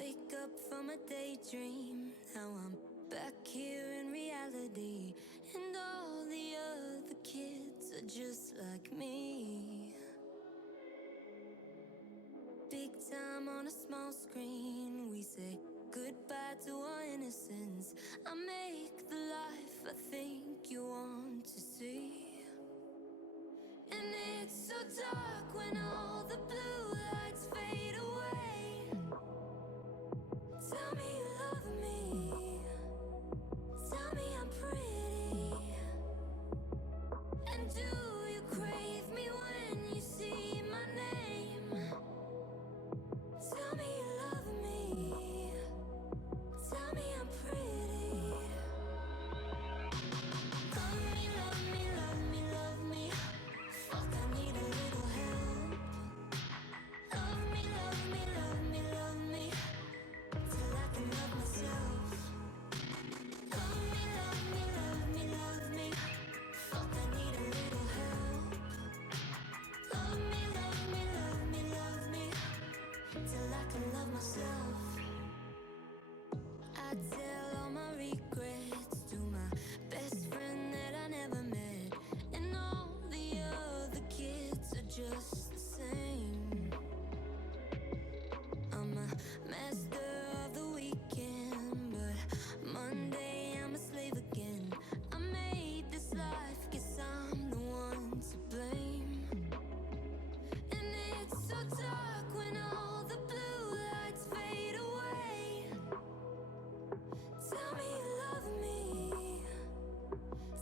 Wake up from a daydream. Now I'm back here in reality, and all the other kids are just like me. Big time on a small screen, we say goodbye to our innocence. I make the life I think you want to see. And it's so dark when all the blue lights fade away. Tell me you love me, tell me I'm pretty. And do you crave me when you see my name? Tell me you love me, tell me I'm pretty. Love me, love me, love me, love me. Fuck, I need a little help. Love me, love me, love me, love me, till I can love myself. Love me, love me, love me, love me. Fuck, I need a little help. Love me, love me, love me, love me, till I can love myself. I tell all my regrets to my best friend that I never met, and all the other kids are just the same. I'm a master of the weekend, but Monday I'm a slave again. I made this life, guess I'm the one to blame. And it's so dark when all the blue lights fade away. Tell me you love me,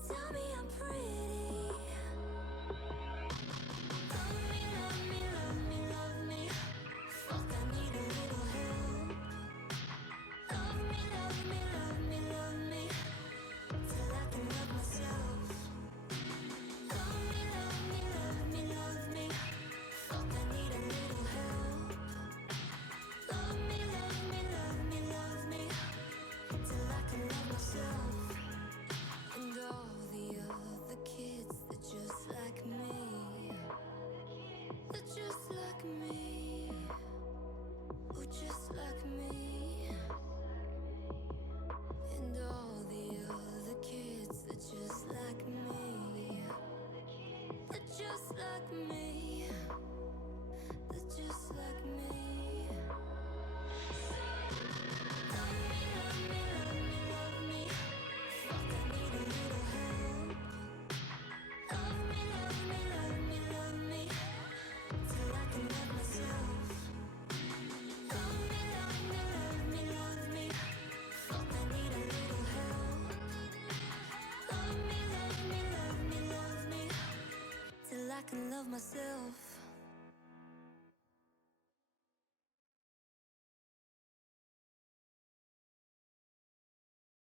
tell me I'm pretty. Love me, love me, love me, love me. Fuck, I need a little help. Love me, love me, love me, love me, till I can love myself. Love me, love me, love me, love me. Fuck, I need a little help. Love me, love me, love me, love me, till I can love myself. And all the other kids, they're just like me. They're just like me. Oh, just like me. And all the other kids, they're just like me. They're just like me. They're just like me. Love me, love me, love me, love me. Fuck, I need a little help. Love me, love me, love me, love me, till I can love myself. Love me, love me, love me, love me. Fuck, I need a little help. Love me, love me, love me, love me, till I can love myself.